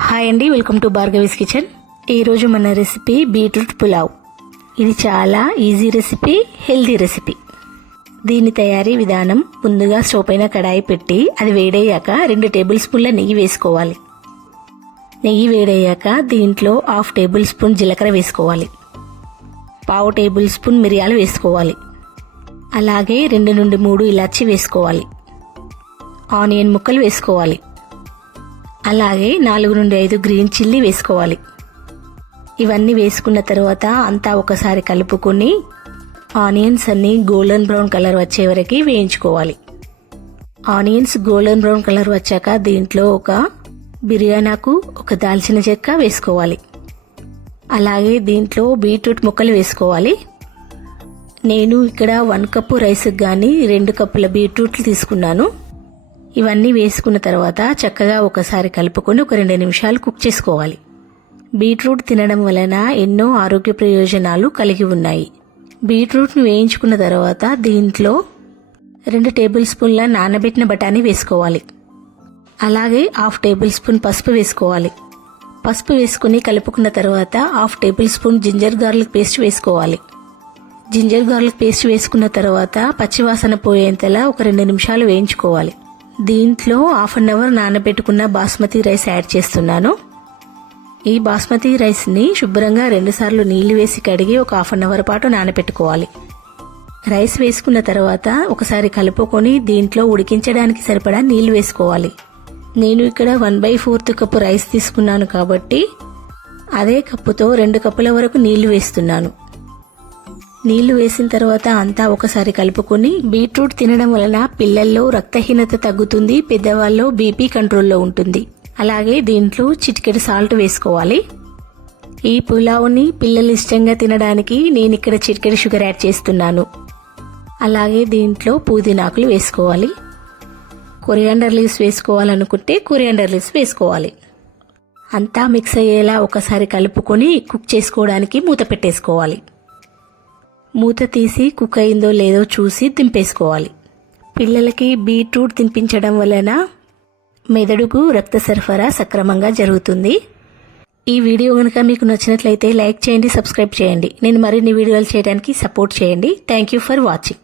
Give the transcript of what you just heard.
Hi అండి, welcome to Bhargavi's kitchen. ఈరోజు మన రెసిపీ బీట్రూట్ పులావ్. ఇది చాలా ఈజీ రెసిపీ, హెల్దీ రెసిపీ. దీని తయారీ విధానం: ముందుగా స్టవ్ పైన కడాయి పెట్టి అది వేడయ్యాక 2 టేబుల్ స్పూన్ల నెయ్యి వేసుకోవాలి. నెయ్యి వేడయ్యాక దీంట్లో 1/2 టేబుల్ స్పూన్ జీలకర్ర వేసుకోవాలి. 1/2 టేబుల్ స్పూన్ మిరియాలు వేసుకోవాలి. అలాగే 2 నుండి 3 ఇలాచి వేసుకోవాలి. ఆనియన్ ముక్కలు వేసుకోవాలి. అలాగే 4 నుండి 5 గ్రీన్ చిల్లీ వేసుకోవాలి. ఇవన్నీ వేసుకున్న తర్వాత అంతా ఒకసారి కలుపుకొని ఆనియన్స్ అన్ని గోల్డెన్ బ్రౌన్ కలర్ వచ్చే వరకు వేయించుకోవాలి. ఆనియన్స్ గోల్డెన్ బ్రౌన్ కలర్ వచ్చాక దీంట్లో ఒక బిర్యానాకు, ఒక దాల్చిన చెక్క వేసుకోవాలి. అలాగే దీంట్లో బీట్రూట్ ముక్కలు వేసుకోవాలి. నేను ఇక్కడ 1 కప్పు రైస్కి కానీ 2 కప్పుల బీట్రూట్లు తీసుకున్నాను. ఇవన్నీ వేసుకున్న తర్వాత చక్కగా ఒకసారి కలుపుకొని ఒక 2 నిమిషాలు కుక్ చేసుకోవాలి. బీట్రూట్ తినడం వలన ఎన్నో ఆరోగ్య ప్రయోజనాలు కలిగి ఉన్నాయి. బీట్రూట్ను వేయించుకున్న తర్వాత దీంట్లో 2 టేబుల్ స్పూన్ల నానబెట్టిన బఠానీ వేసుకోవాలి. అలాగే 1/2 టేబుల్ స్పూన్ పసుపు వేసుకోవాలి. పసుపు వేసుకుని కలుపుకున్న తర్వాత 1/2 tablespoon ginger garlic paste వేసుకోవాలి. జింజర్ గార్లిక్ పేస్ట్ వేసుకున్న తర్వాత పచ్చివాసన పోయేంతలా ఒక 2 నిమిషాలు వేయించుకోవాలి. దీంట్లో 1/2 అవర్ నానబెట్టుకున్న బాస్మతి రైస్ యాడ్ చేస్తున్నాను. ఈ బాస్మతి రైస్ని శుభ్రంగా 2 సార్లు నీళ్లు వేసి కడిగి ఒక 1/2 అవర్ పాటు నానబెట్టుకోవాలి. రైస్ వేసుకున్న తర్వాత ఒకసారి కలుపుకొని దీంట్లో ఉడికించడానికి సరిపడా నీళ్లు వేసుకోవాలి. నేను ఇక్కడ 1/4 కప్పు రైస్ తీసుకున్నాను కాబట్టి అదే కప్పుతో 2 కప్పుల వరకు నీళ్లు వేస్తున్నాను. నీళ్లు వేసిన తర్వాత అంతా ఒకసారి కలుపుకొని, బీట్రూట్ తినడం వలన పిల్లల్లో రక్తహీనత తగ్గుతుంది, పెద్దవాళ్ళలో బీపీ కంట్రోల్లో ఉంటుంది. అలాగే దీంట్లో చిటికెడు సాల్ట్ వేసుకోవాలి. ఈ పులావ్ని పిల్లలు ఇష్టంగా తినడానికి నేను ఇక్కడ చిటికెడు షుగర్ యాడ్ చేస్తున్నాను. అలాగే దీంట్లో పుదీనాకులు వేసుకోవాలి. కొరియాండర్ లీవ్స్ వేసుకోవాలనుకుంటే కొరియాండర్ లీవ్స్ వేసుకోవాలి. అంతా మిక్స్ అయ్యేలా ఒకసారి కలుపుకొని కుక్ చేసుకోవడానికి మూత పెట్టేసుకోవాలి. మూత తీసి కుక్ అయిందో లేదో చూసి దింపేసుకోవాలి. పిల్లలకి బీట్రూట్ తినిపించడం వలన మెదడుకు రక్త సరఫరా సక్రమంగా జరుగుతుంది. ఈ వీడియో కనుక మీకు నచ్చినట్లయితే లైక్ చేయండి, సబ్స్క్రైబ్ చేయండి. నేను మరిన్ని వీడియోలు చేయడానికి సపోర్ట్ చేయండి. Thank you for watching.